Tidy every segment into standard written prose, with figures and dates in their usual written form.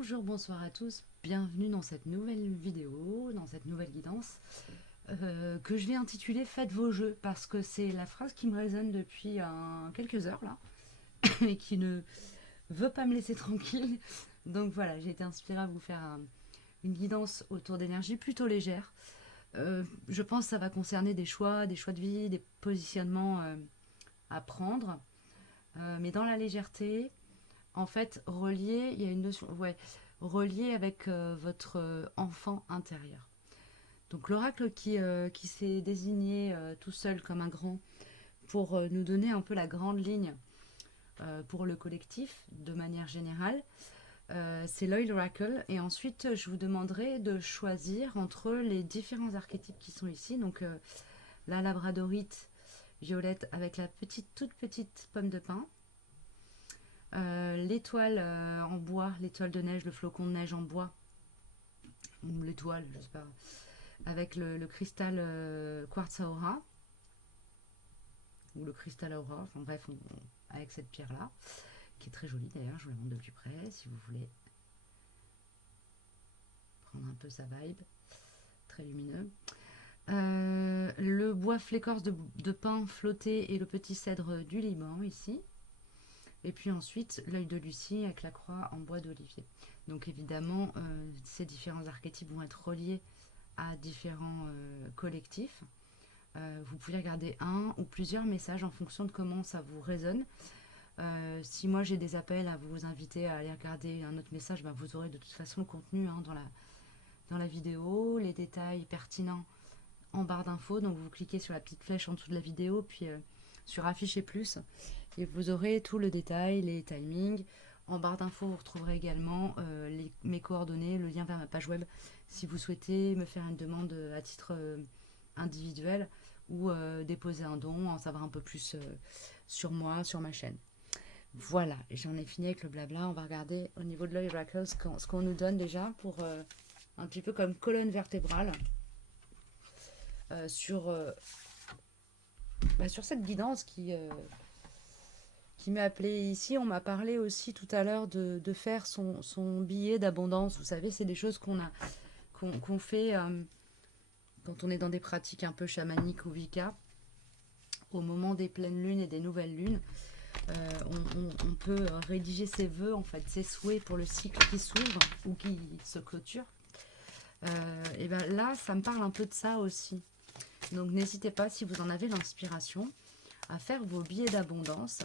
Bonjour, bonsoir à tous, bienvenue dans cette nouvelle vidéo, dans cette nouvelle guidance que je vais intituler Faites vos jeux parce que c'est la phrase qui me résonne depuis quelques heures là et qui ne veut pas me laisser tranquille. Donc voilà, j'ai été inspirée à vous faire une guidance autour d'énergie plutôt légère. Je pense que ça va concerner des choix de vie, des positionnements à prendre, mais dans la légèreté. En fait, relié, il y a une notion, ouais, relié avec votre enfant intérieur. Donc l'oracle qui s'est désigné tout seul comme un grand pour nous donner un peu la grande ligne pour le collectif de manière générale, c'est l'Oil Oracle. Et ensuite, je vous demanderai de choisir entre les différents archétypes qui sont ici. Donc la labradorite violette avec la toute petite pomme de pin, l'étoile en bois, l'étoile de neige, le flocon de neige en bois, ou l'étoile, je sais pas, avec le cristal quartz aura, ou le cristal aura, enfin bref, avec cette pierre-là, qui est très jolie d'ailleurs, je vous la montre de plus près si vous voulez prendre un peu sa vibe, très lumineux. Le bois flécorce de pin flotté et le petit cèdre du Liban ici. Et puis ensuite, l'œil de Lucie avec la croix en bois d'olivier. Donc évidemment, ces différents archétypes vont être reliés à différents collectifs. Vous pouvez regarder un ou plusieurs messages en fonction de comment ça vous résonne. Si moi j'ai des appels à vous inviter à aller regarder un autre message, ben vous aurez de toute façon le contenu dans la vidéo, les détails pertinents en barre d'infos. Donc vous cliquez sur la petite flèche en dessous de la vidéo, puis sur afficher plus, et vous aurez tout le détail, les timings. En barre d'infos, vous retrouverez également mes coordonnées, le lien vers ma page web si vous souhaitez me faire une demande à titre individuel ou déposer un don, en savoir un peu plus sur moi, sur ma chaîne. Voilà, j'en ai fini avec le blabla. On va regarder au niveau de l'œil oracle ce qu'on nous donne déjà pour un petit peu comme colonne vertébrale sur cette guidance qui m'est appelée ici. On m'a parlé aussi tout à l'heure de faire son billet d'abondance. Vous savez, c'est des choses qu'on fait quand on est dans des pratiques un peu chamaniques ou Vika, au moment des pleines lunes et des nouvelles lunes. On peut rédiger ses vœux, en fait, ses souhaits pour le cycle qui s'ouvre ou qui se clôture. Et ben là, ça me parle un peu de ça aussi. Donc n'hésitez pas, si vous en avez l'inspiration, à faire vos billets d'abondance,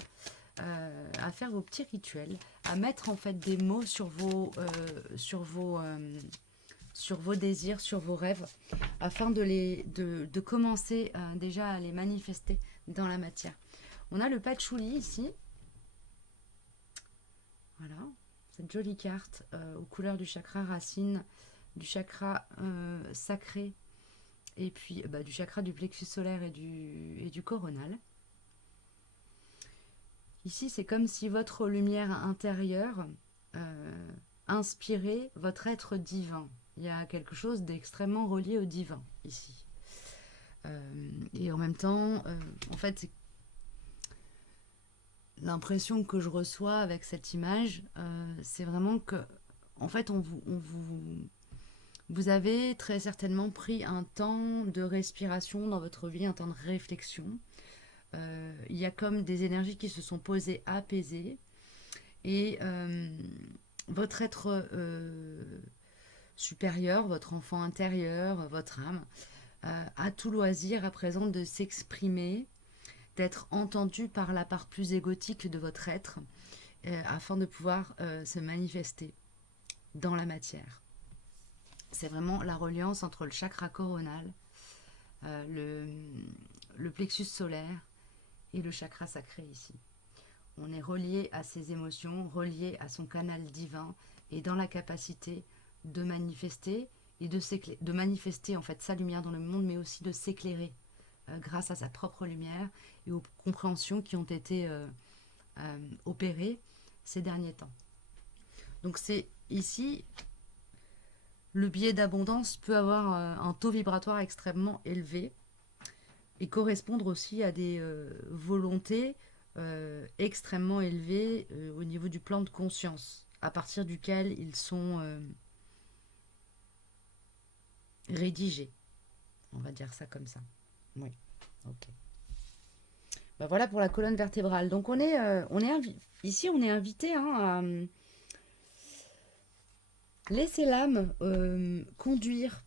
à faire vos petits rituels, à mettre en fait des mots sur vos désirs, sur vos rêves, afin de commencer déjà à les manifester dans la matière. On a le patchouli ici. Voilà, cette jolie carte aux couleurs du chakra racine, du chakra sacré, et puis du chakra du plexus solaire et du coronal. Ici, c'est comme si votre lumière intérieure inspirait votre être divin. Il y a quelque chose d'extrêmement relié au divin ici. Et en même temps, en fait, c'est l'impression que je reçois avec cette image, c'est vraiment que, en fait, vous avez très certainement pris un temps de respiration dans votre vie, un temps de réflexion. Il y a comme des énergies qui se sont posées, apaisées, et votre être supérieur, votre enfant intérieur, votre âme, a tout loisir à présent de s'exprimer, d'être entendu par la part plus égotique de votre être, afin de pouvoir se manifester dans la matière. C'est vraiment la reliance entre le chakra coronal, le plexus solaire et le chakra sacré ici. On est relié à ses émotions, relié à son canal divin et dans la capacité de manifester et de manifester en fait sa lumière dans le monde, mais aussi de s'éclairer grâce à sa propre lumière et aux compréhensions qui ont été opérées ces derniers temps. Donc c'est ici, le billet d'abondance peut avoir un taux vibratoire extrêmement élevé et correspondre aussi à des volontés extrêmement élevées au niveau du plan de conscience à partir duquel ils sont rédigés. On va dire ça comme ça. Oui, ok. Bah voilà pour la colonne vertébrale. Donc ici, on est invité hein, à laisser l'âme conduire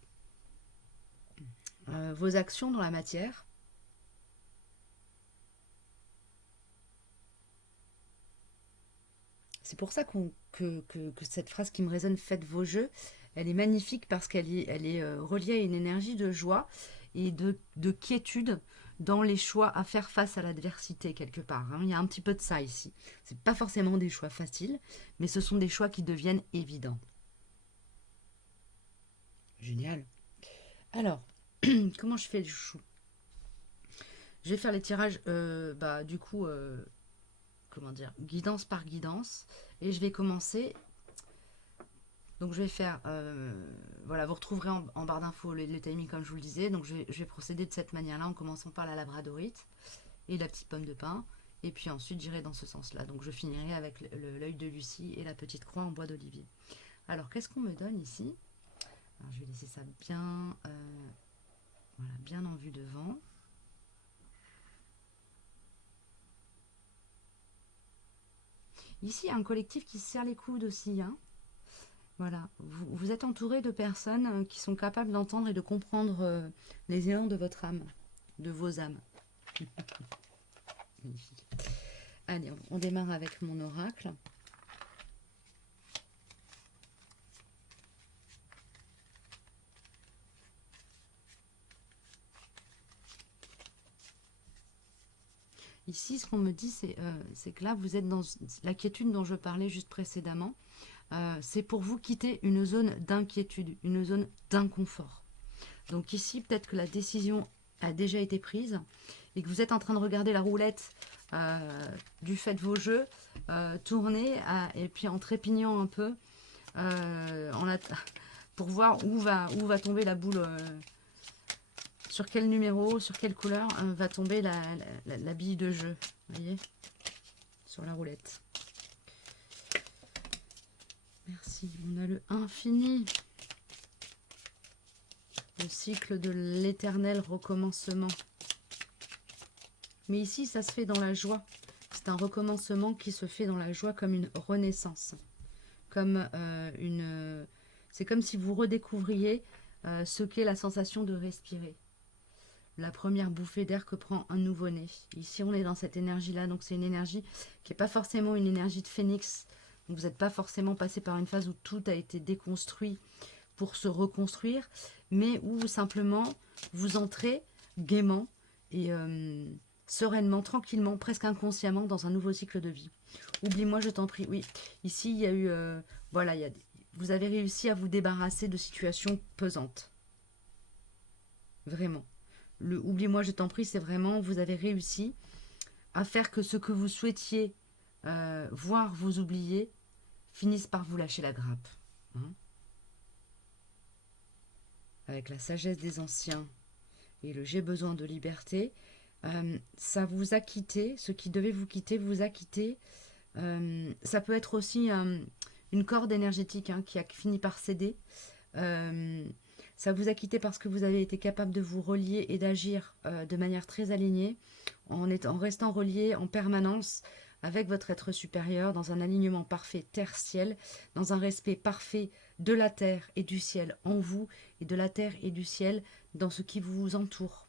vos actions dans la matière. C'est pour ça que cette phrase qui me résonne, faites vos jeux, elle est magnifique parce elle est reliée à une énergie de joie et de quiétude dans les choix à faire face à l'adversité quelque part. Hein. Il y a un petit peu de ça ici. C'est pas forcément des choix faciles, mais ce sont des choix qui deviennent évidents. Génial. Alors, comment je fais le chou? Je vais faire les tirages, du coup, comment dire, guidance par guidance. Et je vais commencer. Donc je vais faire, voilà, vous retrouverez en barre d'infos le timing comme je vous le disais. Donc je vais procéder de cette manière-là en commençant par la labradorite et la petite pomme de pin. Et puis ensuite j'irai dans ce sens-là. Donc je finirai avec l'œil de Lucie et la petite croix en bois d'olivier. Alors qu'est-ce qu'on me donne ici? Alors, je vais laisser ça bien, voilà, bien en vue devant. Ici, il y a un collectif qui se serre les coudes aussi. Hein. Voilà, vous êtes entouré de personnes qui sont capables d'entendre et de comprendre les élans de votre âme, de vos âmes. Magnifique. Allez, on démarre avec mon oracle. Ici, ce qu'on me dit, c'est que là, vous êtes dans la quiétude dont je parlais juste précédemment. C'est pour vous quitter une zone d'inquiétude, une zone d'inconfort. Donc ici, peut-être que la décision a déjà été prise et que vous êtes en train de regarder la roulette du fait de vos jeux tourner et puis en trépignant un peu pour voir où va tomber la boule, sur quel numéro, sur quelle couleur va tomber la bille de jeu, vous voyez, sur la roulette. Merci, on a le infini. Le cycle de l'éternel recommencement. Mais ici, ça se fait dans la joie. C'est un recommencement qui se fait dans la joie comme une renaissance. Comme c'est comme si vous redécouvriez ce qu'est la sensation de respirer. La première bouffée d'air que prend un nouveau-né. Ici, on est dans cette énergie-là. Donc, c'est une énergie qui n'est pas forcément une énergie de phénix. Donc, vous n'êtes pas forcément passé par une phase où tout a été déconstruit pour se reconstruire, mais où simplement vous entrez gaiement et sereinement, tranquillement, presque inconsciemment dans un nouveau cycle de vie. Oublie-moi, je t'en prie. Oui, ici, il y a eu... voilà, vous avez réussi à vous débarrasser de situations pesantes. Vraiment. Le oublie-moi, je t'en prie, c'est vraiment, vous avez réussi à faire que ce que vous souhaitiez voir vous oublier finisse par vous lâcher la grappe. Hein. Avec la sagesse des anciens et le j'ai besoin de liberté, ça vous a quitté, ce qui devait vous a quitté. Ça peut être aussi une corde énergétique hein, qui a fini par céder. Ça vous a quitté parce que vous avez été capable de vous relier et d'agir de manière très alignée, en restant relié en permanence avec votre être supérieur, dans un alignement parfait terre-ciel, dans un respect parfait de la terre et du ciel en vous, et de la terre et du ciel dans ce qui vous entoure.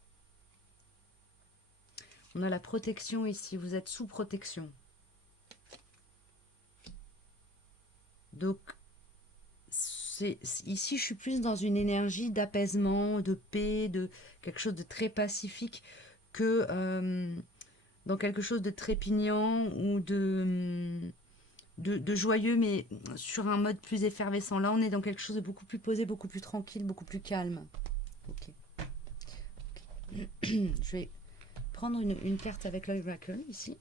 On a la protection ici, vous êtes sous protection. Donc, ici, je suis plus dans une énergie d'apaisement, de paix, de quelque chose de très pacifique que dans quelque chose de trépignant ou de joyeux, mais sur un mode plus effervescent. Là, on est dans quelque chose de beaucoup plus posé, beaucoup plus tranquille, beaucoup plus calme. Ok. Je vais prendre une carte avec l'Oracle ici.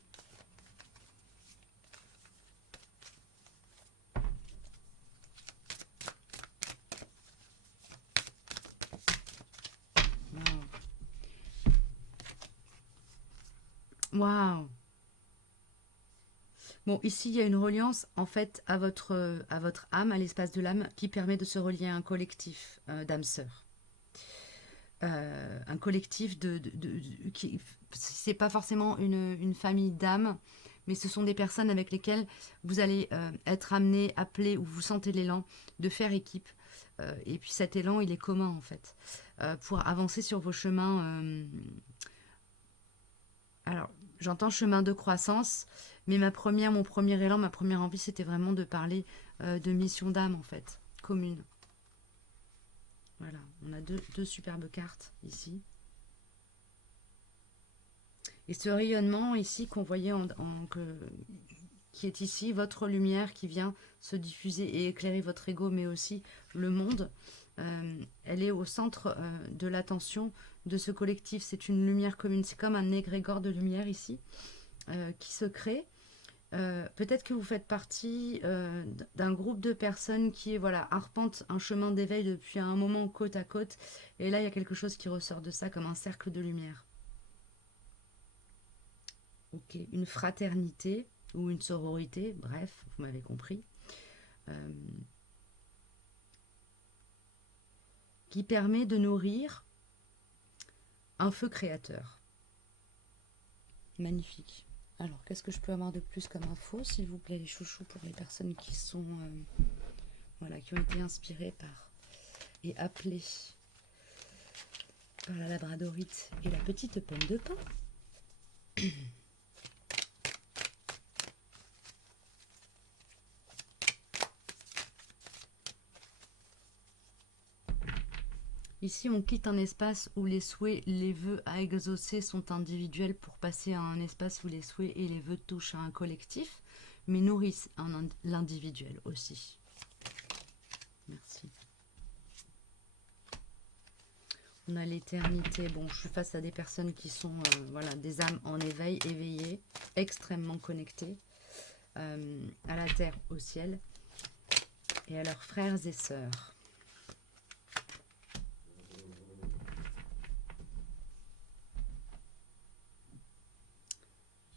Waouh. Bon, ici, il y a une reliance, en fait, à votre âme, à l'espace de l'âme, qui permet de se relier à un collectif d'âmes sœurs. Un collectif qui... C'est pas forcément une famille d'âmes, mais ce sont des personnes avec lesquelles vous allez être amené, appelé, ou vous sentez l'élan de faire équipe. Et puis cet élan, il est commun, en fait, pour avancer sur vos chemins. Alors, j'entends chemin de croissance, mais mon premier élan, ma première envie, c'était vraiment de parler de mission d'âme, en fait, commune. Voilà, on a deux superbes cartes ici. Et ce rayonnement ici qu'on voyait, qui est ici, votre lumière qui vient se diffuser et éclairer votre ego, mais aussi le monde, elle est au centre de l'attention de ce collectif. C'est une lumière commune, c'est comme un égrégore de lumière ici qui se crée. Peut-être que vous faites partie d'un groupe de personnes qui voilà, arpentent un chemin d'éveil depuis un moment côte à côte. Et là, il y a quelque chose qui ressort de ça comme un cercle de lumière. Ok, une fraternité ou une sororité, bref, vous m'avez compris, euh, qui permet de nourrir un feu créateur. Magnifique. Alors, qu'est-ce que je peux avoir de plus comme info, s'il vous plaît, les chouchous, pour les personnes qui sont, voilà, qui ont été inspirées par et appelées par la labradorite et la petite pomme de pain. Ici, on quitte un espace où les souhaits, les vœux à exaucer sont individuels pour passer à un espace où les souhaits et les vœux touchent à un collectif, mais nourrissent l'individuel aussi. Merci. On a l'éternité. Bon, je suis face à des personnes qui sont voilà, des âmes en éveil, éveillées, extrêmement connectées à la terre, au ciel, et à leurs frères et sœurs.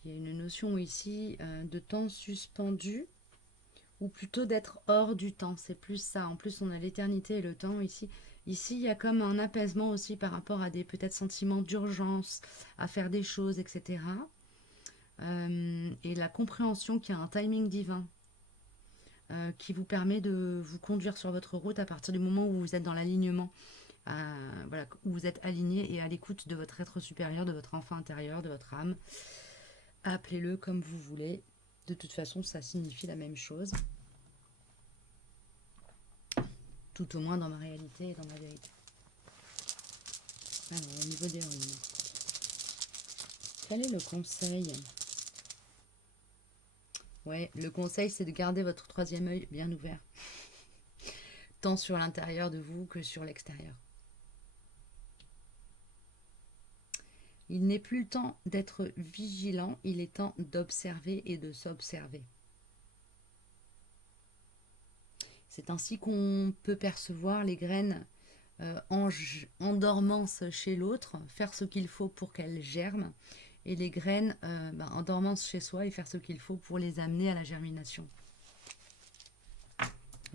Il y a une notion ici de temps suspendu, ou plutôt d'être hors du temps. C'est plus ça. En plus, on a l'éternité et le temps ici. Ici, il y a comme un apaisement aussi par rapport à des peut-être sentiments d'urgence, à faire des choses, etc. Et la compréhension qu'il y a un timing divin qui vous permet de vous conduire sur votre route à partir du moment où vous êtes dans l'alignement, voilà, où vous êtes aligné et à l'écoute de votre être supérieur, de votre enfant intérieur, de votre âme. Appelez-le comme vous voulez. De toute façon, ça signifie la même chose. Tout au moins dans ma réalité et dans ma vérité. Alors, au niveau des runes. Quel est le conseil? Ouais, le conseil, c'est de garder votre troisième œil bien ouvert. Tant sur l'intérieur de vous que sur l'extérieur. Il n'est plus le temps d'être vigilant, il est temps d'observer et de s'observer. C'est ainsi qu'on peut percevoir les graines en dormance chez l'autre, faire ce qu'il faut pour qu'elles germent, et les graines en dormance chez soi et faire ce qu'il faut pour les amener à la germination.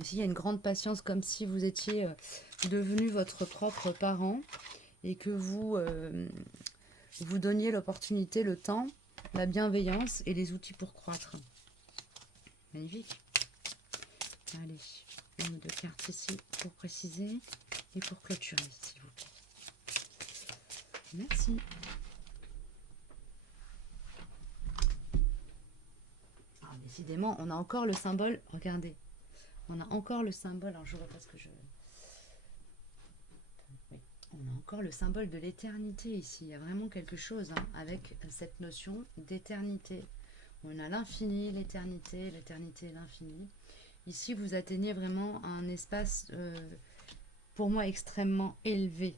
Ici, il y a une grande patience, comme si vous étiez devenu votre propre parent et que vous vous donniez l'opportunité, le temps, la bienveillance et les outils pour croître. Magnifique. Allez, une ou deux cartes ici pour préciser et pour clôturer, s'il vous plaît. Merci. Ah, décidément, on a encore le symbole, regardez, on a encore le symbole, alors je vois pas ce que je... Oui, on a encore le symbole de l'éternité ici, il y a vraiment quelque chose avec cette notion d'éternité. On a l'infini, l'éternité et l'infini. Ici, vous atteignez vraiment un espace, pour moi, extrêmement élevé.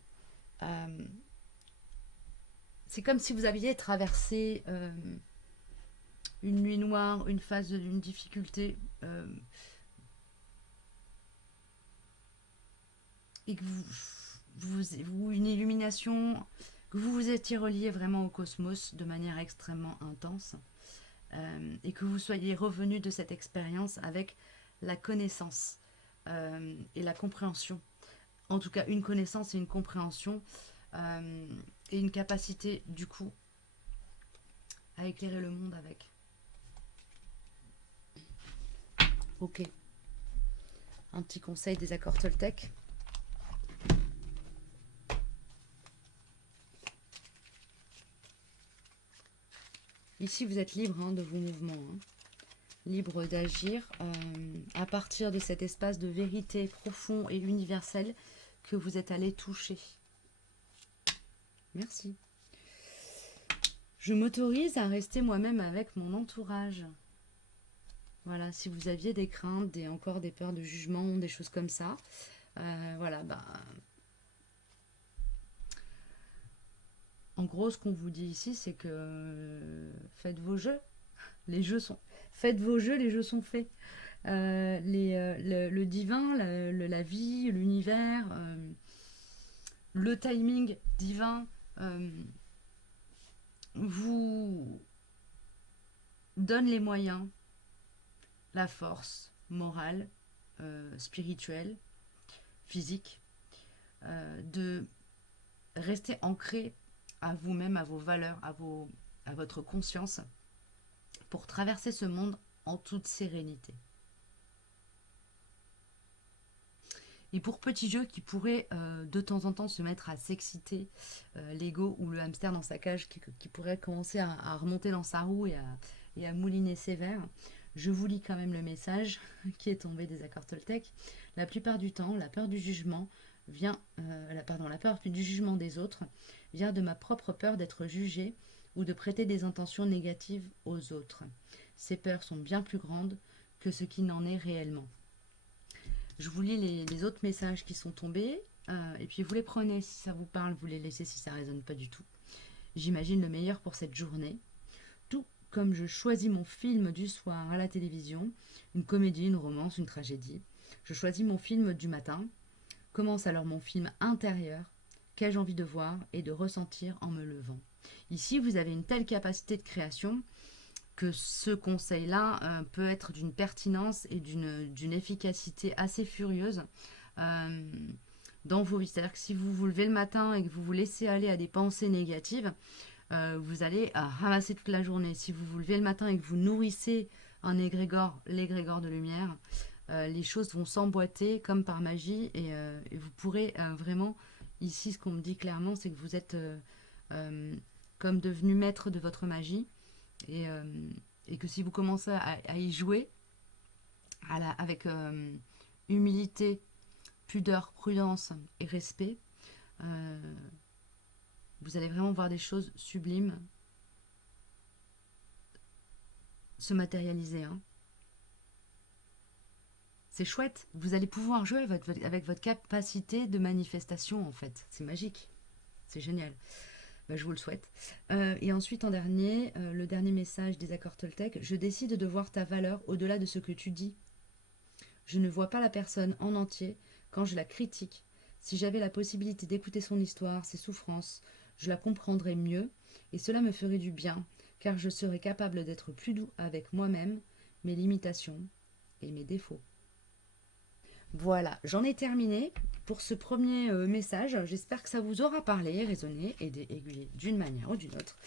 C'est comme si vous aviez traversé une nuit noire, une phase d'une difficulté, et que une illumination, que vous vous étiez relié vraiment au cosmos de manière extrêmement intense. et que vous soyez revenu de cette expérience avec la connaissance et la compréhension. En tout cas, une connaissance et une compréhension euh, et une capacité, du coup, à éclairer le monde avec. Ok. Un petit conseil des accords Toltec. Ici, vous êtes libre de vos mouvements, libre d'agir à partir de cet espace de vérité profond et universel que vous êtes allé toucher. Merci. Je m'autorise à rester moi-même avec mon entourage. Voilà, si vous aviez des craintes, encore des peurs de jugement, des choses comme ça, voilà, en gros, ce qu'on vous dit ici, c'est que faites vos jeux. Les jeux sont. Faites vos jeux, les jeux sont faits. Le divin, la vie, l'univers, le timing divin vous donne les moyens, la force morale, spirituelle, physique, de rester ancré à vous-même, à vos valeurs, à votre conscience, pour traverser ce monde en toute sérénité. Et pour petits jeux qui pourraient de temps en temps se mettre à s'exciter, l'ego ou le hamster dans sa cage qui pourrait commencer à remonter dans sa roue et à mouliner ses verres, je vous lis quand même le message qui est tombé des accords Toltec. La plupart du temps, la peur du jugement la peur du jugement des autres vient de ma propre peur d'être jugé ou de prêter des intentions négatives aux autres. Ces peurs sont bien plus grandes que ce qui n'en est réellement. Je vous lis les autres messages qui sont tombés. Et puis vous les prenez si ça vous parle, vous les laissez si ça ne résonne pas du tout. J'imagine le meilleur pour cette journée. Tout comme je choisis mon film du soir à la télévision, une comédie, une romance, une tragédie. Je choisis mon film du matin. Commence alors mon film intérieur qu'ai-je envie de voir et de ressentir en me levant. Ici, vous avez une telle capacité de création que ce conseil-là peut être d'une pertinence et d'une efficacité assez furieuse dans vos vies. C'est-à-dire que si vous vous levez le matin et que vous vous laissez aller à des pensées négatives, vous allez ramasser toute la journée. Si vous vous levez le matin et que vous nourrissez un égrégore, l'égrégore de lumière, les choses vont s'emboîter comme par magie et vous pourrez vraiment, ici ce qu'on me dit clairement, c'est que vous êtes comme devenu maître de votre magie et, euh, et que si vous commencez à y jouer avec humilité, pudeur, prudence et respect, vous allez vraiment voir des choses sublimes se matérialiser. C'est chouette, vous allez pouvoir jouer avec votre capacité de manifestation en fait. C'est magique, c'est génial. Je vous le souhaite. Et ensuite, en dernier, le dernier message des accords Toltec, je décide de voir ta valeur au-delà de ce que tu dis. Je ne vois pas la personne en entier quand je la critique. Si j'avais la possibilité d'écouter son histoire, ses souffrances, je la comprendrais mieux et cela me ferait du bien, car je serais capable d'être plus doux avec moi-même, mes limitations et mes défauts. Voilà, j'en ai terminé pour ce premier message. J'espère que ça vous aura parlé, résonné, aidé, aiguillé d'une manière ou d'une autre.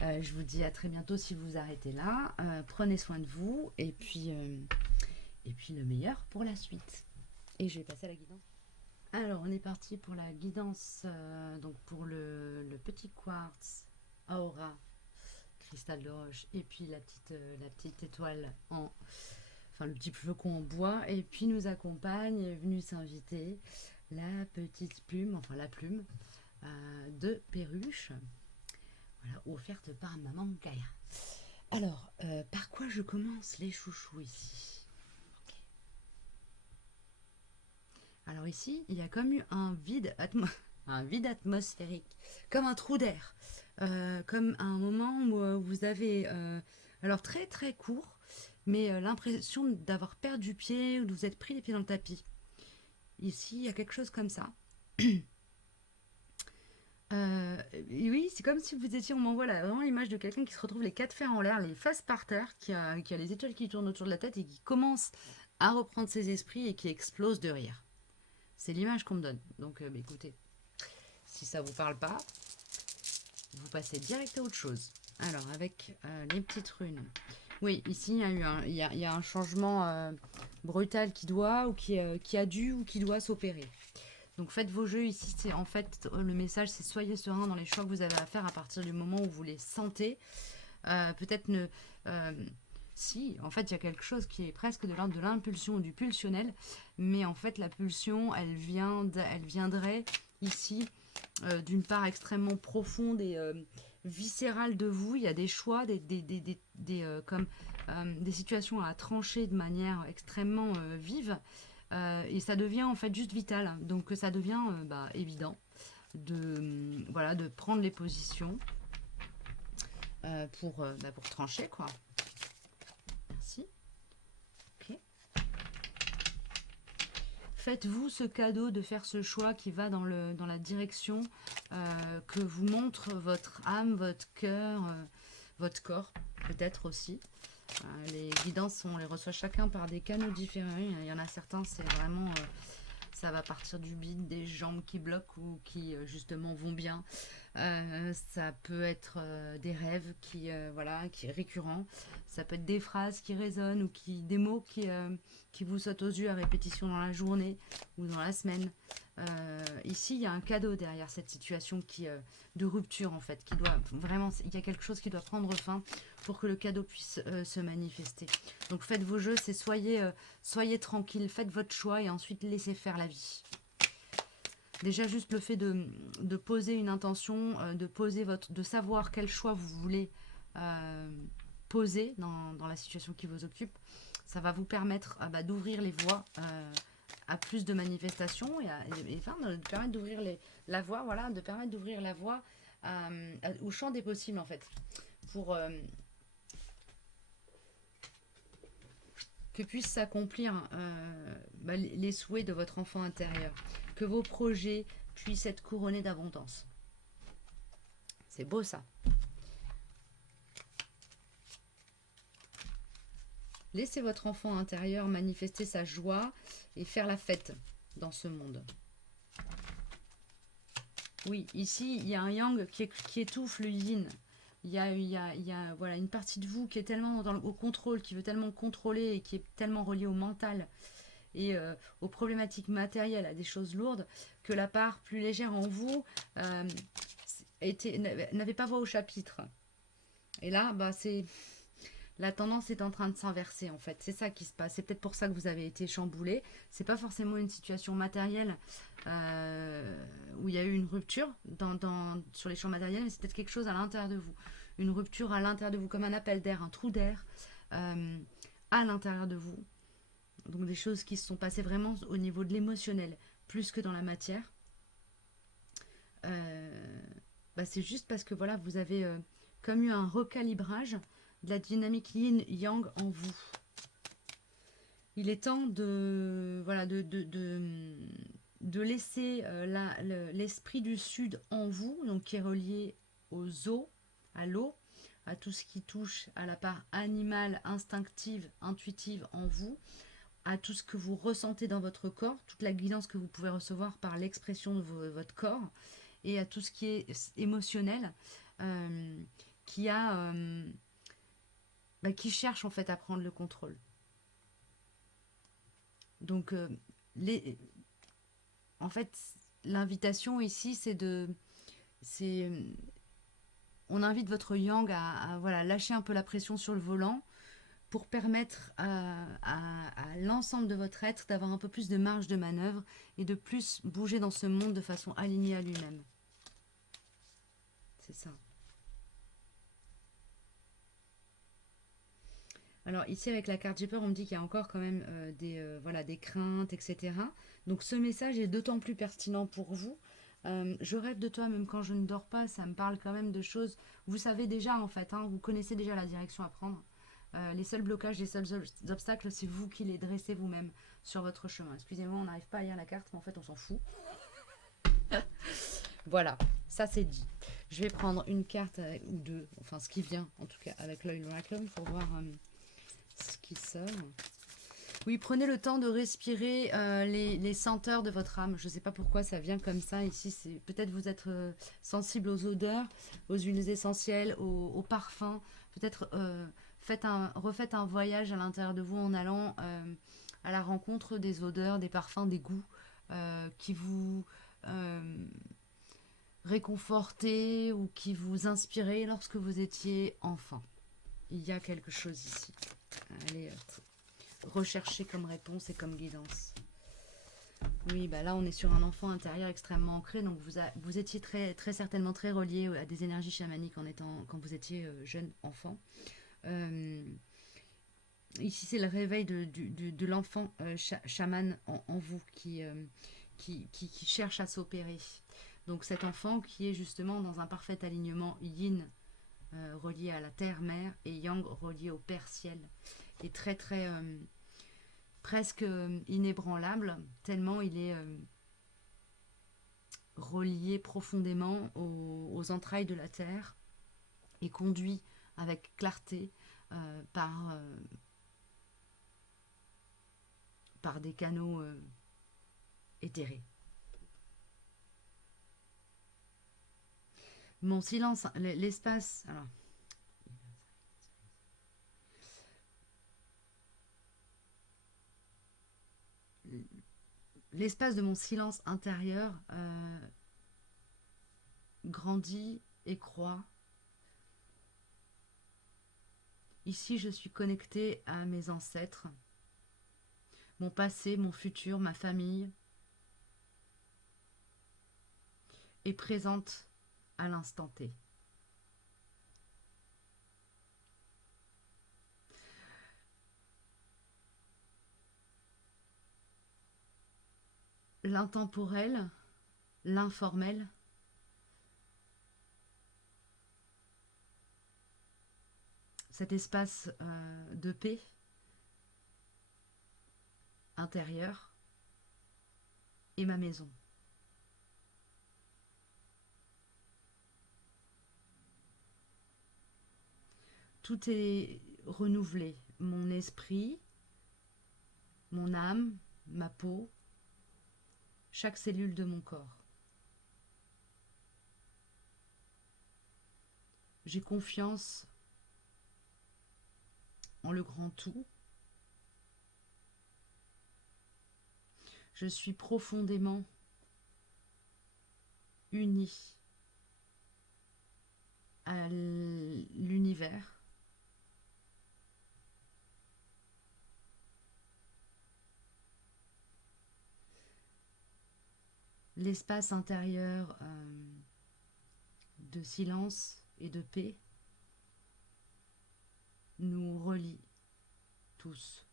Je vous dis à très bientôt si vous vous arrêtez là. Prenez soin de vous et puis le meilleur pour la suite. Et je vais passer à la guidance. Alors, on est parti pour la guidance, donc pour le petit quartz aura, cristal de roche, et puis la petite étoile le petit flocon en bois, et puis nous accompagne, est venue s'inviter la petite plume, enfin la plume de perruche, voilà, offerte par maman Gaïa. Alors, par quoi je commence les chouchous ici? Okay. Alors ici, il y a comme eu un vide atmosphérique, comme un trou d'air, comme un moment où vous avez, alors très très court, mais l'impression d'avoir perdu pied ou de vous être pris les pieds dans le tapis. Ici, il y a quelque chose comme ça. Oui, c'est comme si vous étiez, on m'envoie là, vraiment l'image de quelqu'un qui se retrouve les quatre fers en l'air, les fesses par terre, qui a les étoiles qui tournent autour de la tête et qui commence à reprendre ses esprits et qui explose de rire. C'est l'image qu'on me donne. Donc, bah, écoutez, si ça vous parle pas, vous passez direct à autre chose. Alors, avec les petites runes. Oui, ici, il y a un changement brutal qui doit, ou qui a dû, ou qui doit s'opérer. Donc faites vos jeux ici, c'est en fait le message, c'est soyez serein dans les choix que vous avez à faire à partir du moment où vous les sentez. Peut-être ne... euh, si, en fait, il y a quelque chose qui est presque de l'ordre de l'impulsion ou du pulsionnel, mais en fait, la pulsion, elle viendrait ici d'une part extrêmement profonde et viscérale de vous. Il y a des choix, des situations à trancher de manière extrêmement vive. Et ça devient en fait juste vital. Donc ça devient bah, évident voilà, de prendre les positions pour trancher, quoi. Merci. Ok. Faites-vous ce cadeau de faire ce choix qui va dans la direction que vous montre votre âme, votre cœur, votre corps, peut-être aussi. Les guidances, on les reçoit chacun par des canaux différents. Il y en a certains, c'est vraiment ça va partir du bide, des jambes qui bloquent ou qui justement vont bien. Ça peut être des rêves voilà, qui est récurrent. Ça peut être des phrases qui résonnent ou des mots qui vous sautent aux yeux à répétition dans la journée ou dans la semaine. Ici, il y a un cadeau derrière cette situation de rupture en fait, qui doit vraiment, il y a quelque chose qui doit prendre fin pour que le cadeau puisse se manifester. Donc faites vos jeux, c'est soyez tranquille, faites votre choix et ensuite laissez faire la vie. Déjà juste le fait de poser une intention, de savoir quel choix vous voulez euh, poser dans la situation qui vous occupe, ça va vous permettre d'ouvrir les voies à plus de manifestations enfin, de permettre d'ouvrir la voie, voilà, de permettre d'ouvrir la voie au champ des possibles en fait, pour que puissent s'accomplir les souhaits de votre enfant intérieur, que vos projets puissent être couronnés d'abondance. C'est beau ça. Laissez votre enfant intérieur manifester sa joie et faire la fête dans ce monde. Oui, ici, il y a un yang qui étouffe le yin. Il y a voilà, une partie de vous qui est tellement au contrôle, qui veut tellement contrôler et qui est tellement reliée au mental et aux problématiques matérielles, à des choses lourdes, que la part plus légère en vous euh, n'avait pas voix au chapitre. Et là, bah, la tendance est en train de s'inverser en fait. C'est ça qui se passe. C'est peut-être pour ça que vous avez été chamboulé. C'est pas forcément une situation matérielle où il y a eu une rupture sur les champs matériels, mais c'est peut-être quelque chose à l'intérieur de vous. Une rupture à l'intérieur de vous, comme un appel d'air, un trou d'air à l'intérieur de vous. Donc des choses qui se sont passées vraiment au niveau de l'émotionnel, plus que dans la matière. C'est juste parce que voilà, vous avez comme eu un recalibrage de la dynamique yin-yang en vous. Il est temps de laisser l'esprit du sud en vous, donc qui est relié aux eaux, à l'eau, à tout ce qui touche à la part animale, instinctive, intuitive en vous, à tout ce que vous ressentez dans votre corps, toute la guidance que vous pouvez recevoir par l'expression de votre corps, et à tout ce qui est émotionnel, qui a qui cherche en fait à prendre le contrôle. Donc, en fait, l'invitation ici, c'est, on invite votre yang voilà, lâcher un peu la pression sur le volant pour permettre à l'ensemble de votre être d'avoir un peu plus de marge de manœuvre et de plus bouger dans ce monde de façon alignée à lui-même. C'est ça. Alors ici avec la carte Jipper, on me dit qu'il y a encore quand même des craintes, etc. Donc ce message est d'autant plus pertinent pour vous. Je rêve de toi même quand je ne dors pas, ça me parle quand même de choses. Vous savez déjà en fait, vous connaissez déjà la direction à prendre. Les seuls blocages, les seuls obstacles, c'est vous qui les dressez vous-même sur votre chemin. Excusez-moi, on n'arrive pas à lire la carte, mais en fait on s'en fout. Voilà. Ça, c'est dit. Je vais prendre une carte ou deux, enfin ce qui vient en tout cas avec l'œil Oracle pour voir ce qui sort. Oui, prenez le temps de respirer les senteurs de votre âme. Je ne sais pas pourquoi ça vient comme ça ici. C'est peut-être vous êtes sensible aux odeurs, aux huiles essentielles, aux parfums. Peut-être refaites un voyage à l'intérieur de vous en allant à la rencontre des odeurs, des parfums, des goûts qui vous réconfortaient ou qui vous inspiraient lorsque vous étiez enfant. Il y a quelque chose ici. Allez, rechercher comme réponse et comme guidance. Oui, bah là on est sur un enfant intérieur extrêmement ancré, donc vous étiez très certainement très relié à des énergies chamaniques quand vous étiez jeune enfant. Euh, Ici c'est le réveil de l'enfant chaman en vous qui cherche à s'opérer. Donc cet enfant qui est justement dans un parfait alignement yin relié à la terre-mère et yang relié au père ciel est très presque inébranlable, tellement il est relié profondément aux entrailles de la terre et conduit avec clarté par des canaux éthérés. Mon silence, l'espace. Alors, l'espace de mon silence intérieur grandit et croît. Ici, je suis connectée à mes ancêtres, mon passé, mon futur, ma famille, et présente à l'instant T. L'intemporel, l'informel, cet espace de paix intérieure et ma maison. Tout est renouvelé. Mon esprit, mon âme, ma peau, chaque cellule de mon corps. J'ai confiance en le grand tout. Je suis profondément unie à l'univers. L'espace intérieur de silence et de paix nous relie tous.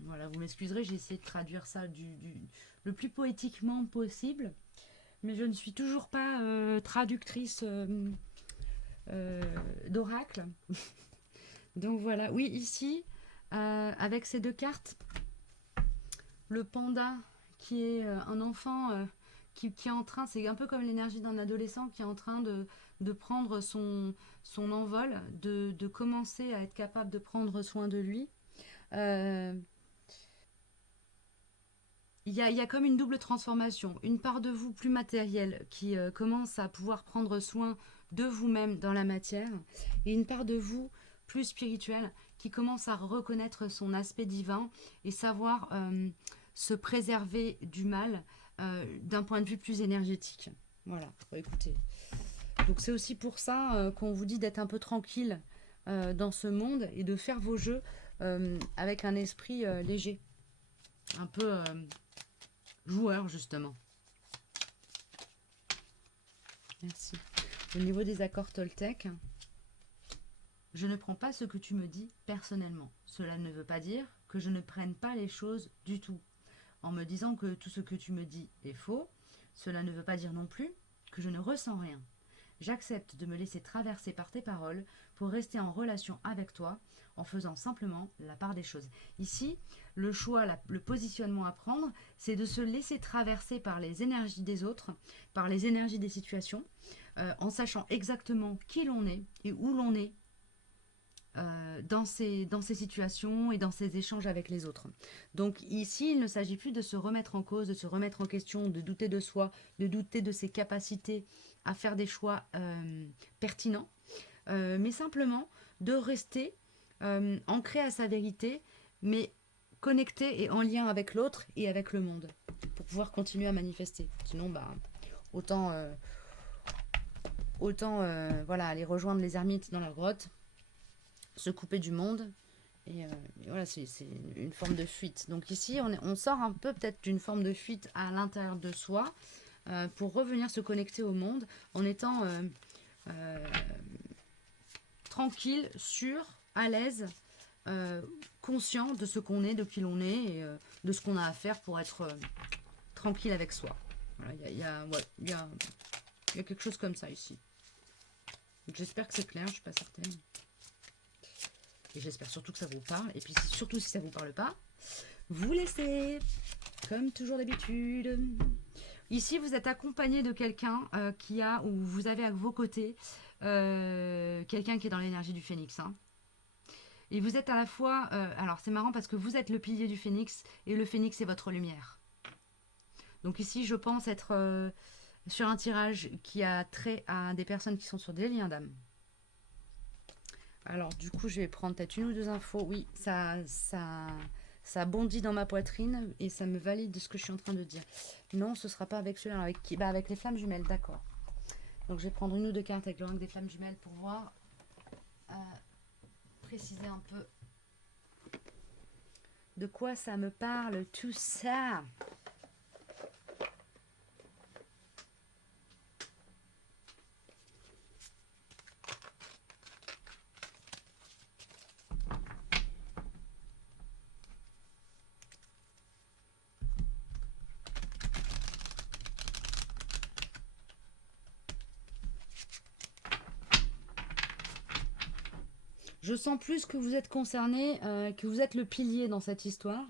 Voilà, vous m'excuserez, j'ai essayé de traduire ça le plus poétiquement possible, mais je ne suis toujours pas traductrice d'oracle. Donc voilà, oui, ici, avec ces deux cartes, le panda qui est un enfant qui est en train, c'est un peu comme l'énergie d'un adolescent qui est en train de prendre son envol, de commencer à être capable de prendre soin de lui. Euh, il y a comme une double transformation. Une part de vous plus matérielle qui commence à pouvoir prendre soin de vous-même dans la matière, et une part de vous plus spirituelle qui commence à reconnaître son aspect divin et savoir se préserver du mal d'un point de vue plus énergétique. Voilà, écoutez. Donc c'est aussi pour ça qu'on vous dit d'être un peu tranquille dans ce monde et de faire vos jeux avec un esprit léger, un peu joueur justement. Merci. Au niveau des accords Toltec, je ne prends pas ce que tu me dis personnellement. Cela ne veut pas dire que je ne prenne pas les choses du tout. En me disant que tout ce que tu me dis est faux, cela ne veut pas dire non plus que je ne ressens rien. J'accepte de me laisser traverser par tes paroles pour rester en relation avec toi en faisant simplement la part des choses. Ici, le choix, le positionnement à prendre, c'est de se laisser traverser par les énergies des autres, par les énergies des situations, en sachant exactement qui l'on est et où l'on est dans ces situations et dans ces échanges avec les autres. Donc ici, il ne s'agit plus de se remettre en cause, de se remettre en question, de douter de soi, de douter de ses capacités à faire des choix pertinents, mais simplement de rester ancré à sa vérité, mais connecté et en lien avec l'autre et avec le monde, pour pouvoir continuer à manifester. Sinon, bah, autant, voilà, aller rejoindre les ermites dans leur grotte, se couper du monde. Et voilà, c'est une forme de fuite. Donc ici, on sort un peu peut-être d'une forme de fuite à l'intérieur de soi pour revenir se connecter au monde en étant euh, tranquille, sûr, à l'aise, euh, conscient de ce qu'on est, de qui l'on est et de ce qu'on a à faire pour être tranquille avec soi. Voilà, il y a quelque chose comme ça ici. J'espère que c'est clair, je suis pas certaine. Et j'espère surtout que ça vous parle. Et puis surtout si ça vous parle pas, vous laissez, comme toujours d'habitude. Ici, vous êtes accompagné de quelqu'un qui a, ou vous avez à vos côtés, quelqu'un qui est dans l'énergie du phénix. Hein. Et vous êtes à la fois, alors c'est marrant parce que vous êtes le pilier du phénix et le phénix est votre lumière. Donc ici, je pense être sur un tirage qui a trait à des personnes qui sont sur des liens d'âme. Alors du coup, je vais prendre peut-être une ou deux infos. Oui, ça bondit dans ma poitrine et ça me valide ce que je suis en train de dire. Non, ce sera pas avec celui-là. Avec qui? Bah, avec les flammes jumelles, d'accord. Donc je vais prendre une ou deux cartes avec le rank des flammes jumelles pour voir, préciser un peu de quoi ça me parle tout ça. Je sens plus que vous êtes concerné, que vous êtes le pilier dans cette histoire.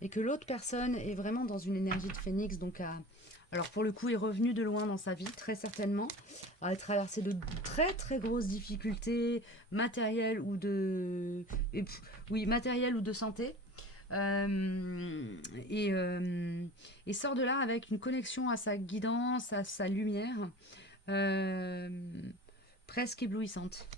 Et que l'autre personne est vraiment dans une énergie de phénix, donc alors pour le coup est revenu de loin dans sa vie, très certainement, a traversé de très très grosses difficultés matérielles ou de... oui, matérielles ou de santé. Et, et sort de là avec une connexion à sa guidance, à sa lumière, euh, presque éblouissante.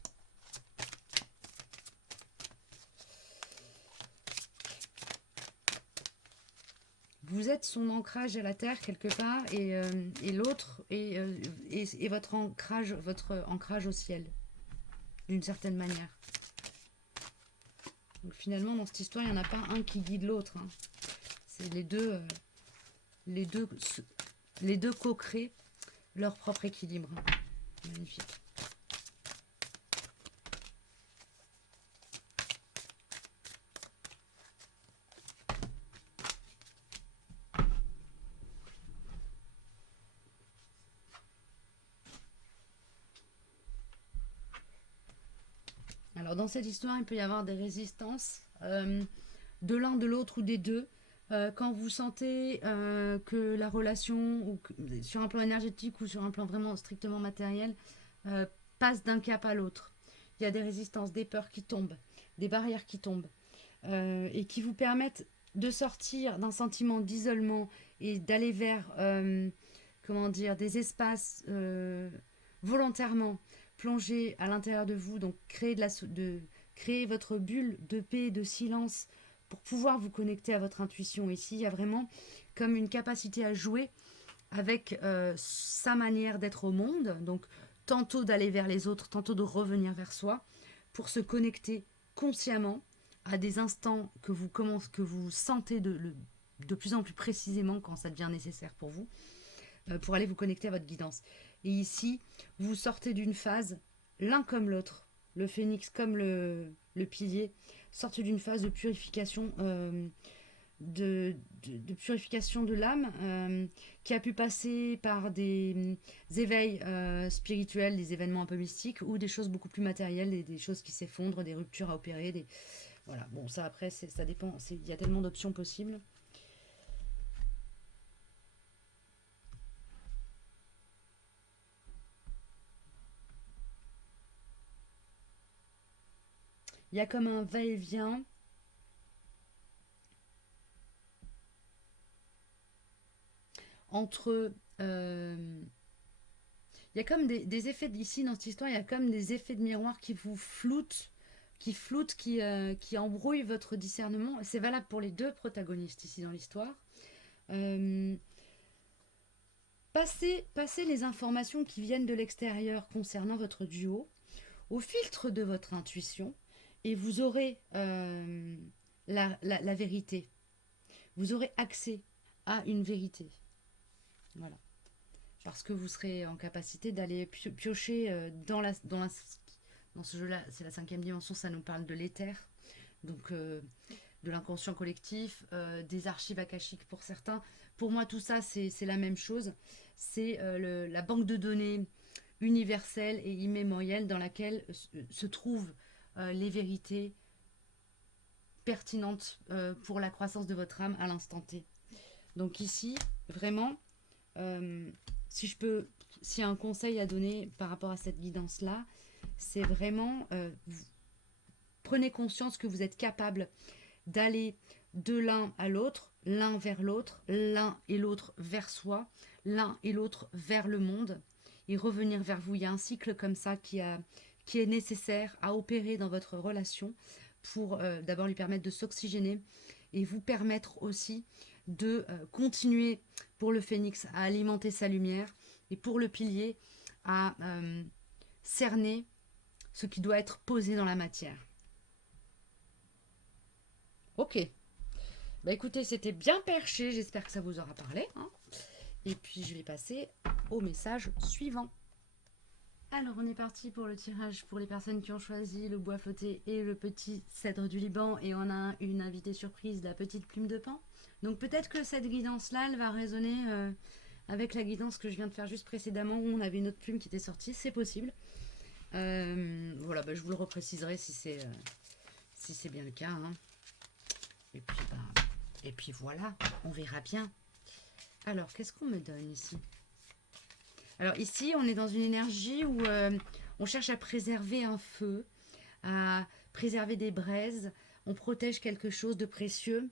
Vous êtes son ancrage à la terre quelque part et l'autre est votre ancrage au ciel, d'une certaine manière. Donc finalement, dans cette histoire, il n'y en a pas un qui guide l'autre. Hein. C'est les deux co-créent leur propre équilibre. Magnifique. Alors dans cette histoire, il peut y avoir des résistances de l'un, de l'autre ou des deux. Quand vous sentez que la relation, ou que, sur un plan énergétique ou sur un plan vraiment strictement matériel, passe d'un cap à l'autre. Il y a des résistances, des peurs qui tombent, des barrières qui tombent, et qui vous permettent de sortir d'un sentiment d'isolement et d'aller vers, comment dire, des espaces volontairement plongés à l'intérieur de vous, donc créer votre bulle de paix, de silence, pour pouvoir vous connecter à votre intuition. Ici, il y a vraiment comme une capacité à jouer avec sa manière d'être au monde, donc tantôt d'aller vers les autres, tantôt de revenir vers soi, pour se connecter consciemment à des instants que vous sentez de plus en plus précisément quand ça devient nécessaire pour vous, pour aller vous connecter à votre guidance. Et ici, vous sortez d'une phase, l'un comme l'autre, le phénix comme le pilier, sortent d'une phase de purification de purification de l'âme, qui a pu passer par des éveils spirituels, des événements un peu mystiques, ou des choses beaucoup plus matérielles, des choses qui s'effondrent, des ruptures à opérer, voilà. Bon, ça après, ça dépend, il y a tellement d'options possibles. Il y a comme un va-et-vient entre... il y a comme des effets ici dans cette histoire, il y a comme des effets de miroir qui vous floutent, qui embrouillent votre discernement. C'est valable pour les deux protagonistes ici dans l'histoire. Euh, passez les informations qui viennent de l'extérieur concernant votre duo au filtre de votre intuition et vous aurez la vérité. Vous aurez accès à une vérité. Voilà. Parce que vous serez en capacité d'aller piocher dans ce jeu-là. C'est la 5e dimension, ça nous parle de l'éther. Donc, de l'inconscient collectif, des archives akashiques pour certains. Pour moi, tout ça, c'est la même chose. C'est la banque de données universelle et immémorielle dans laquelle se trouvent les vérités pertinentes pour la croissance de votre âme à l'instant T. Donc ici, vraiment, si je peux, s'il y a un conseil à donner par rapport à cette guidance-là, c'est vraiment, prenez conscience que vous êtes capable d'aller de l'un à l'autre, l'un vers l'autre, l'un et l'autre vers soi, l'un et l'autre vers le monde, et revenir vers vous. Il y a un cycle comme ça qui est nécessaire à opérer dans votre relation pour d'abord lui permettre de s'oxygéner et vous permettre aussi de continuer pour le phénix à alimenter sa lumière et pour le pilier à cerner ce qui doit être posé dans la matière. Ok. Bah écoutez, c'était bien perché, j'espère que ça vous aura parlé. Hein. Et puis je vais passer au message suivant. Alors on est parti pour le tirage pour les personnes qui ont choisi le bois flotté et le petit cèdre du Liban. Et on a une invitée surprise, la petite plume de pan. Donc peut-être que cette guidance-là, elle va résonner avec la guidance que je viens de faire juste précédemment où on avait une autre plume qui était sortie, c'est possible. Voilà, bah, je vous le repréciserai si c'est bien le cas. Hein. Et puis voilà, on verra bien. Alors, qu'est-ce qu'on me donne ici? Alors ici, on est dans une énergie où on cherche à préserver un feu, à préserver des braises. On protège quelque chose de précieux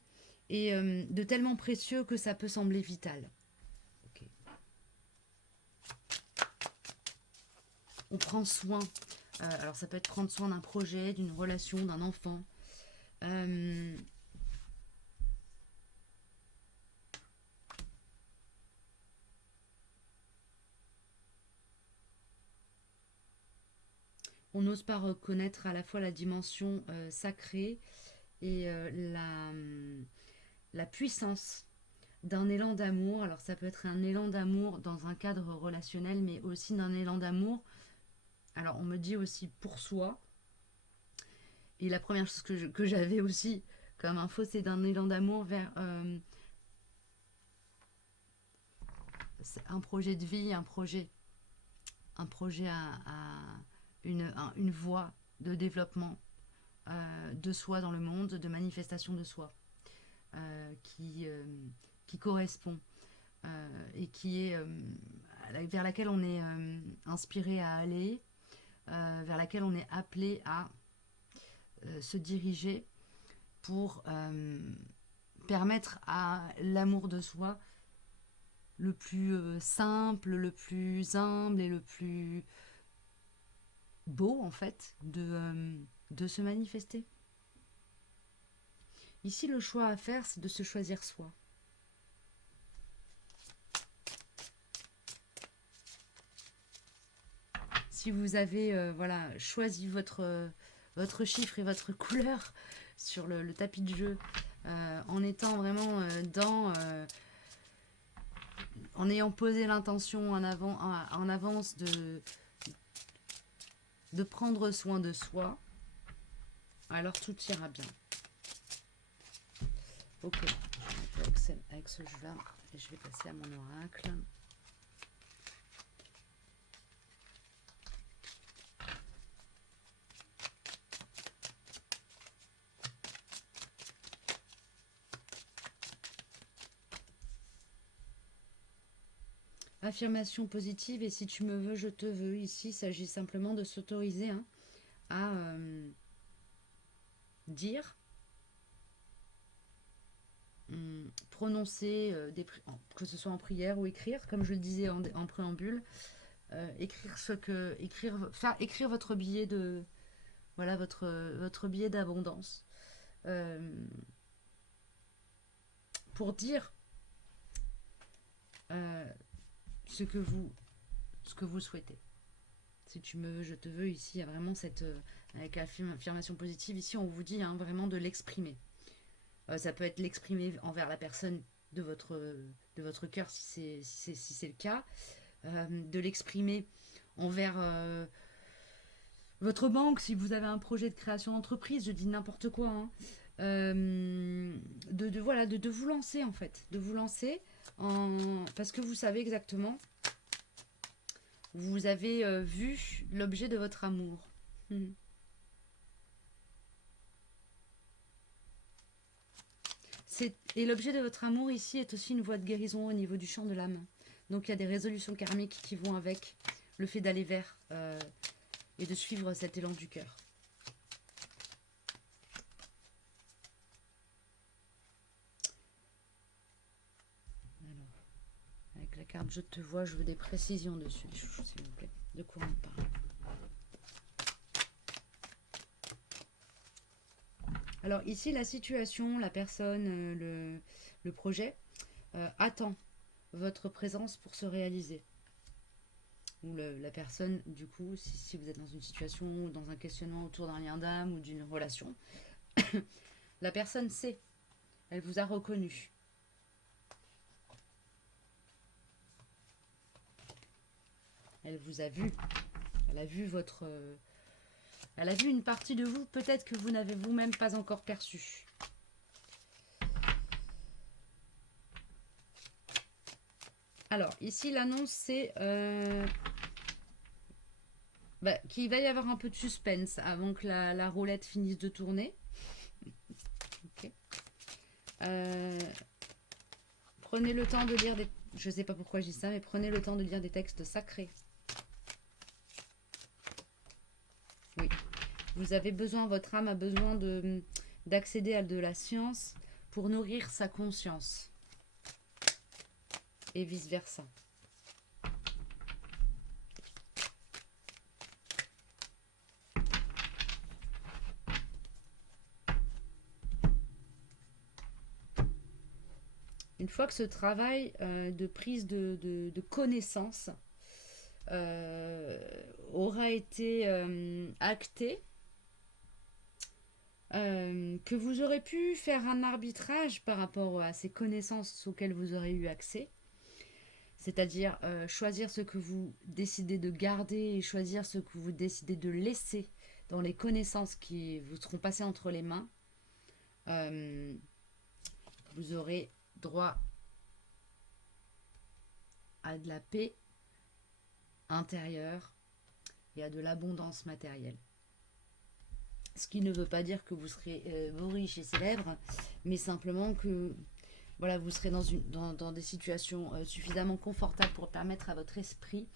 et de tellement précieux que ça peut sembler vital. Okay. On prend soin. Alors ça peut être prendre soin d'un projet, d'une relation, d'un enfant. On n'ose pas reconnaître à la fois la dimension sacrée et la puissance d'un élan d'amour. Alors ça peut être un élan d'amour dans un cadre relationnel, mais aussi d'un élan d'amour. Alors on me dit aussi pour soi. Et la première chose que j'avais aussi comme info, c'est d'un élan d'amour vers un projet de vie, un projet à une voie de développement de soi dans le monde, de manifestation de soi, qui correspond et qui est vers laquelle on est inspiré à aller, vers laquelle on est appelé à se diriger pour permettre à l'amour de soi le plus simple, le plus humble et le plus beau en fait de se manifester. Ici, le choix à faire, c'est de se choisir soi. Si vous avez voilà, choisi votre chiffre et votre couleur sur le tapis de jeu, en étant vraiment en ayant posé l'intention en avance de prendre soin de soi, alors tout ira bien. Ok, avec ce jeu-là. Et je vais passer à mon oracle. Affirmation positive, et si tu me veux, je te veux. Ici, il s'agit simplement de s'autoriser à dire, prononcer, que ce soit en prière ou écrire, comme je le disais en préambule, faire écrire votre billet de, voilà, votre billet d'abondance, pour dire euh, ce que vous souhaitez. Si tu me veux, je te veux. Ici, il y a vraiment cette, avec l'affirmation positive, ici on vous dit vraiment de l'exprimer. Ça peut être l'exprimer envers la personne de votre cœur si c'est le cas, de l'exprimer envers votre banque si vous avez un projet de création d'entreprise, je dis n'importe quoi, voilà, de vous lancer en fait, de vous lancer parce que vous savez exactement, vous avez vu l'objet de votre amour. Mhm. Et l'objet de votre amour ici est aussi une voie de guérison au niveau du champ de l'âme. Donc il y a des résolutions karmiques qui vont avec le fait d'aller vers et de suivre cet élan du cœur. Alors, avec la carte je te vois, je veux des précisions dessus, s'il vous plaît. De quoi on parle? Alors ici, la situation, la personne, le projet attend votre présence pour se réaliser. Ou la personne, du coup, si vous êtes dans une situation ou dans un questionnement autour d'un lien d'âme ou d'une relation, la personne sait, elle vous a reconnu. Elle vous a vu. Elle a vu votre... elle a vu une partie de vous, peut-être que vous n'avez vous-même pas encore perçu. Alors, ici, l'annonce, c'est qu'il va y avoir un peu de suspense avant que la roulette finisse de tourner. Okay. Prenez le temps de lire des... Je ne sais pas pourquoi je dis ça, mais prenez le temps de lire des textes sacrés. Oui. Vous avez besoin, votre âme a besoin d'accéder à de la science pour nourrir sa conscience. Et vice-versa. Une fois que ce travail de prise de connaissance aura été acté, que vous aurez pu faire un arbitrage par rapport à ces connaissances auxquelles vous aurez eu accès, c'est-à-dire choisir ce que vous décidez de garder et choisir ce que vous décidez de laisser dans les connaissances qui vous seront passées entre les mains, vous aurez droit à de la paix intérieure et à de l'abondance matérielle. Ce qui ne veut pas dire que vous serez riche et célèbre, mais simplement que voilà, vous serez dans des situations suffisamment confortables pour permettre à votre esprit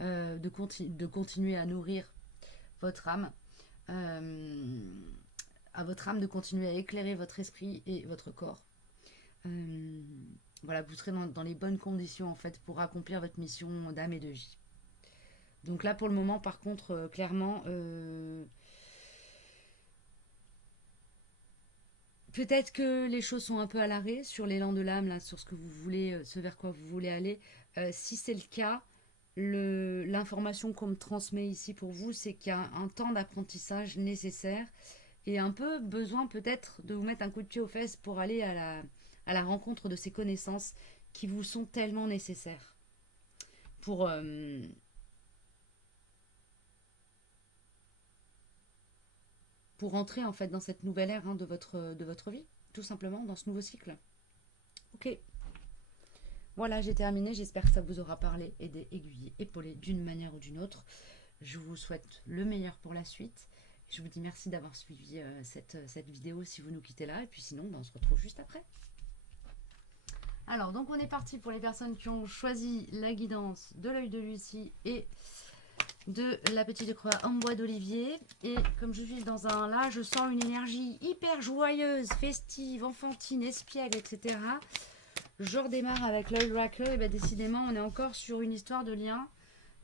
de continuer à nourrir votre âme, à votre âme de continuer à éclairer votre esprit et votre corps. Voilà, vous serez dans les bonnes conditions en fait pour accomplir votre mission d'âme et de vie. Donc là pour le moment par contre clairement peut-être que les choses sont un peu à l'arrêt sur l'élan de l'âme, là, sur ce que vous voulez, ce vers quoi vous voulez aller. Si c'est le cas, l'information qu'on me transmet ici pour vous, c'est qu'il y a un temps d'apprentissage nécessaire et un peu besoin peut-être de vous mettre un coup de pied aux fesses pour aller à la rencontre de ces connaissances qui vous sont tellement nécessaires pour entrer en fait dans cette nouvelle ère de votre vie, tout simplement, dans ce nouveau cycle. Ok. Voilà, j'ai terminé. J'espère que ça vous aura parlé, aidé, aiguillé, épaulé d'une manière ou d'une autre. Je vous souhaite le meilleur pour la suite. Je vous dis merci d'avoir suivi cette vidéo si vous nous quittez là. Et puis sinon, ben, on se retrouve juste après. Alors, donc on est parti pour les personnes qui ont choisi la guidance de l'œil de Lucie et de la petite croix en bois d'olivier. Et comme je suis dans un... Là, je sens une énergie hyper joyeuse, festive, enfantine, espiègle, etc. Je redémarre avec l'Oil et ben décidément, on est encore sur une histoire de lien,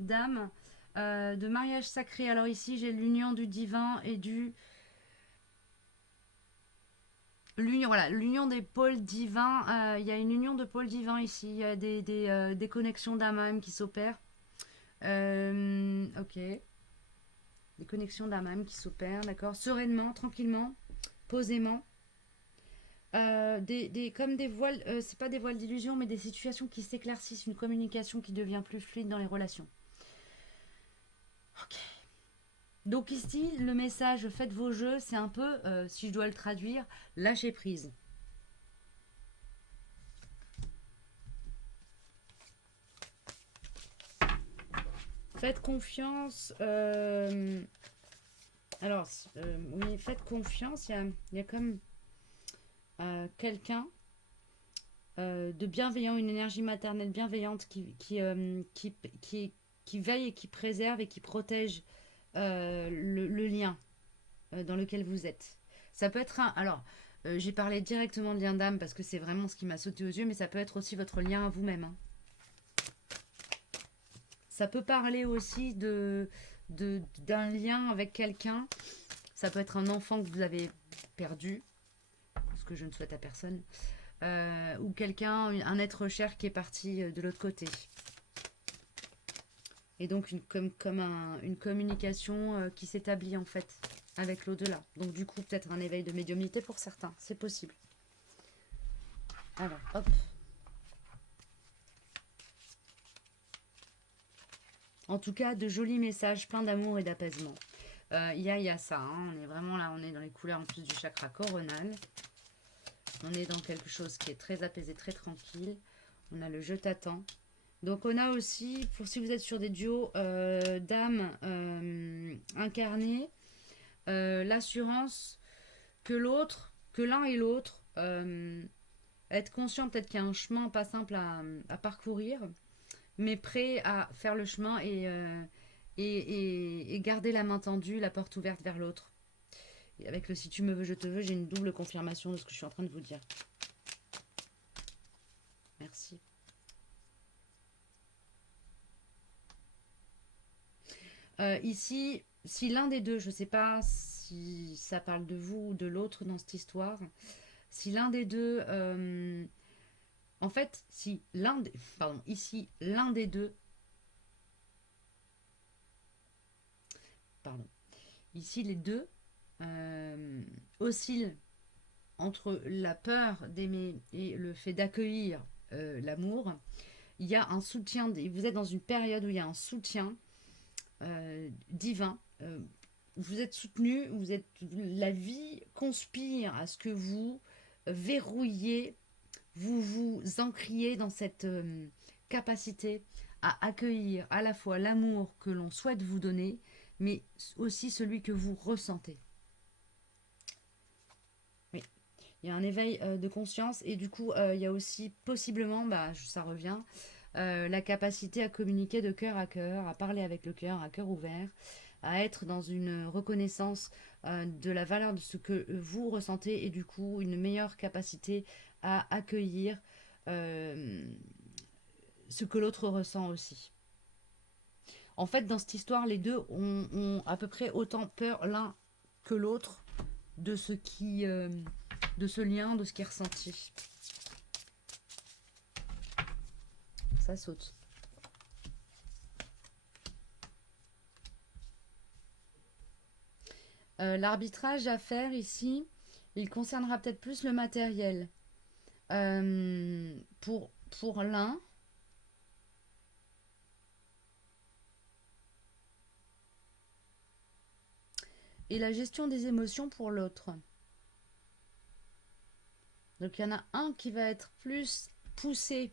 d'âme, de mariage sacré. Alors ici, j'ai l'union du divin et du... L'union, voilà, l'union des pôles divins. Il y a une union de pôles divins ici. Il y a des connexions d'âme à âme qui s'opèrent. Ok. Des connexions d'âme à âme qui s'opèrent, d'accord. Sereinement, tranquillement, posément. Comme des voiles, c'est pas des voiles d'illusion, mais des situations qui s'éclaircissent, une communication qui devient plus fluide dans les relations. Ok. Donc ici, le message faites vos jeux, c'est un peu, si je dois le traduire, lâcher prise. Faites confiance. Alors, oui, faites confiance. Il y a comme quelqu'un de bienveillant, une énergie maternelle bienveillante qui veille et qui préserve et qui protège le lien dans lequel vous êtes. Ça peut être un... Alors, j'ai parlé directement de lien d'âme parce que c'est vraiment ce qui m'a sauté aux yeux, mais ça peut être aussi votre lien à vous-même. Hein. Ça peut parler aussi d'un lien avec quelqu'un. Ça peut être un enfant que vous avez perdu, ce que je ne souhaite à personne. Ou quelqu'un, un être cher qui est parti de l'autre côté. Et donc une communication qui s'établit en fait avec l'au-delà. Donc du coup peut-être un éveil de médiumnité pour certains, c'est possible. Alors hop. En tout cas de jolis messages, plein d'amour et d'apaisement. Il y a ça, hein. On est vraiment là, on est dans les couleurs en plus du chakra coronal. On est dans quelque chose qui est très apaisé, très tranquille. On a le je t'attends. Donc on a aussi, pour si vous êtes sur des duos d'âmes incarnées, l'assurance que l'un et l'autre, être conscient peut-être qu'il y a un chemin pas simple à parcourir, mais prêt à faire le chemin et garder la main tendue, la porte ouverte vers l'autre. Et avec le si tu me veux, je te veux, j'ai une double confirmation de ce que je suis en train de vous dire. Merci. Ici, si l'un des deux, je ne sais pas si ça parle de vous ou de l'autre dans cette histoire, si l'un des deux, en fait, si l'un des, pardon, ici l'un des deux, pardon, ici les deux oscillent entre la peur d'aimer et le fait d'accueillir l'amour. Il y a un soutien, vous êtes dans une période où il y a un soutien divin. Vous êtes soutenu, la vie conspire à ce que vous verrouillez, vous vous encriez dans cette capacité à accueillir à la fois l'amour que l'on souhaite vous donner, mais aussi celui que vous ressentez. Oui. Il y a un éveil de conscience et du coup, il y a aussi possiblement, ça revient, la capacité à communiquer de cœur, à parler avec le cœur, à cœur ouvert, à être dans une reconnaissance de la valeur de ce que vous ressentez et du coup une meilleure capacité à accueillir ce que l'autre ressent aussi. En fait, dans cette histoire, les deux ont à peu près autant peur l'un que l'autre de ce qui, de ce lien, de ce qui est ressenti. Ça saute. L'arbitrage à faire ici, il concernera peut-être plus le matériel. Pour l'un, et la gestion des émotions pour l'autre. Donc il y en a un qui va être plus poussé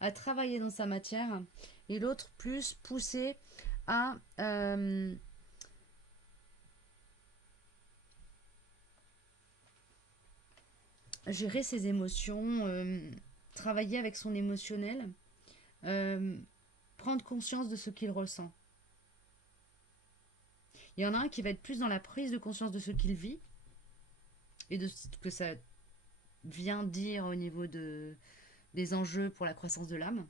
à travailler dans sa matière et l'autre plus poussé à gérer ses émotions, travailler avec son émotionnel, euh, prendre conscience de ce qu'il ressent. Il y en a un qui va être plus dans la prise de conscience de ce qu'il vit et de ce que ça vient dire au niveau des enjeux pour la croissance de l'âme.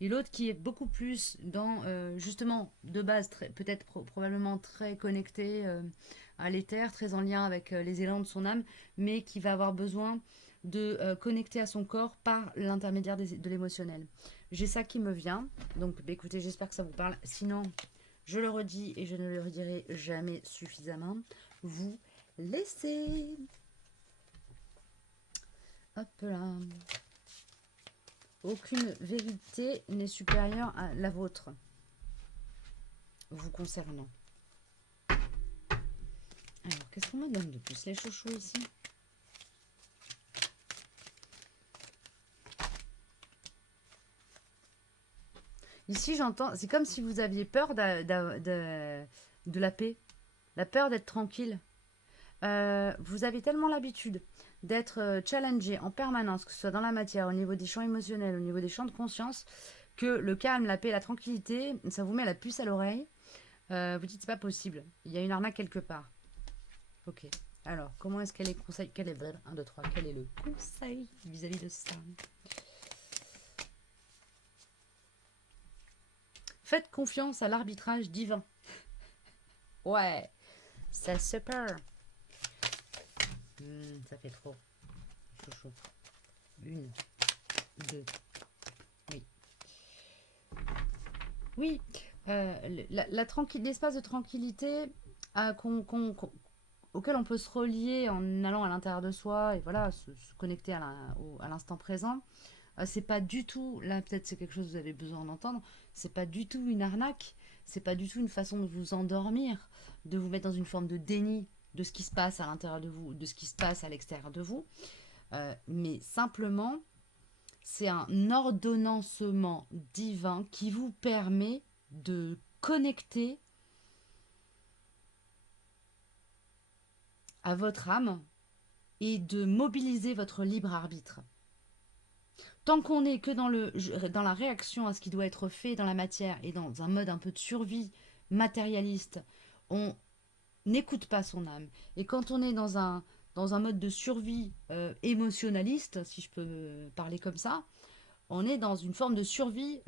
Et l'autre qui est beaucoup plus dans, justement, de base, peut-être probablement très connecté à l'éther, très en lien avec les élans de son âme, mais qui va avoir besoin de connecter à son corps par l'intermédiaire de l'émotionnel. J'ai ça qui me vient, donc bah, écoutez, j'espère que ça vous parle. Sinon, je le redis et je ne le redirai jamais suffisamment. Vous laissez. Hop là. Aucune vérité n'est supérieure à la vôtre, vous concernant. Alors, qu'est-ce qu'on me donne de plus, les chouchous, ici? Ici, j'entends, c'est comme si vous aviez peur de la paix, la peur d'être tranquille. Vous avez tellement l'habitude d'être challengé en permanence, que ce soit dans la matière, au niveau des champs émotionnels, au niveau des champs de conscience, que le calme, la paix, la tranquillité, ça vous met la puce à l'oreille. Vous dites, c'est pas possible. Il y a une arnaque quelque part. Ok. Alors, comment est-ce qu'elle est conseil? Quel est 1, 2, 3. Quel est le conseil vis-à-vis de ça? Faites confiance à l'arbitrage divin. Ouais, c'est super. Ça fait trop. Chouchou. 1, 2. Oui. Oui. L'espace de tranquillité auquel on peut se relier en allant à l'intérieur de soi et voilà, se connecter à l'instant présent. C'est pas du tout, là peut-être c'est quelque chose que vous avez besoin d'entendre, c'est pas du tout une arnaque, c'est pas du tout une façon de vous endormir, de vous mettre dans une forme de déni de ce qui se passe à l'intérieur de vous, de ce qui se passe à l'extérieur de vous, mais simplement c'est un ordonnancement divin qui vous permet de connecter à votre âme et de mobiliser votre libre arbitre. Tant qu'on n'est que dans la réaction à ce qui doit être fait dans la matière et dans un mode un peu de survie matérialiste, on n'écoute pas son âme. Et quand on est dans un mode de survie émotionnaliste, si je peux parler comme ça, on est dans une forme de survie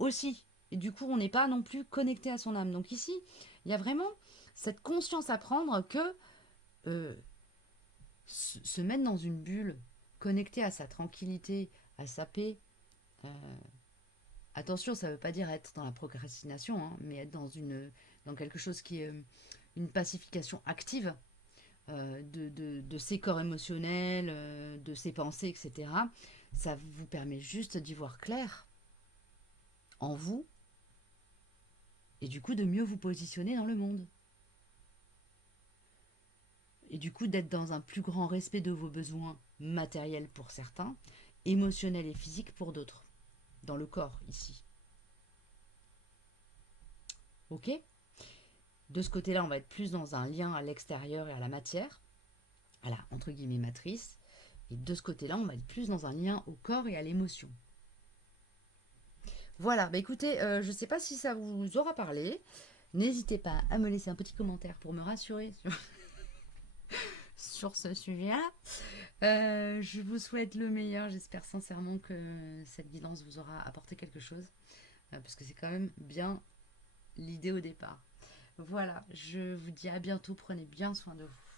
aussi. Et du coup, on n'est pas non plus connecté à son âme. Donc ici, il y a vraiment cette conscience à prendre que euh, se mettre dans une bulle, connecté à sa tranquillité, à sa paix, euh, attention, ça ne veut pas dire être dans la procrastination, hein, mais être dans quelque chose qui est une pacification active de ses corps émotionnels, de ses pensées, etc. Ça vous permet juste d'y voir clair en vous et du coup de mieux vous positionner dans le monde. Et du coup d'être dans un plus grand respect de vos besoins matériels pour certains, émotionnels et physiques pour d'autres, dans le corps ici. Ok? De ce côté-là, on va être plus dans un lien à l'extérieur et à la matière, à la entre guillemets matrice. Et de ce côté-là, on va être plus dans un lien au corps et à l'émotion. Voilà, bah écoutez, je ne sais pas si ça vous aura parlé. N'hésitez pas à me laisser un petit commentaire pour me rassurer sur ce sujet-là. Je vous souhaite le meilleur. J'espère sincèrement que cette guidance vous aura apporté quelque chose. Parce que c'est quand même bien l'idée au départ. Voilà, je vous dis à bientôt. Prenez bien soin de vous.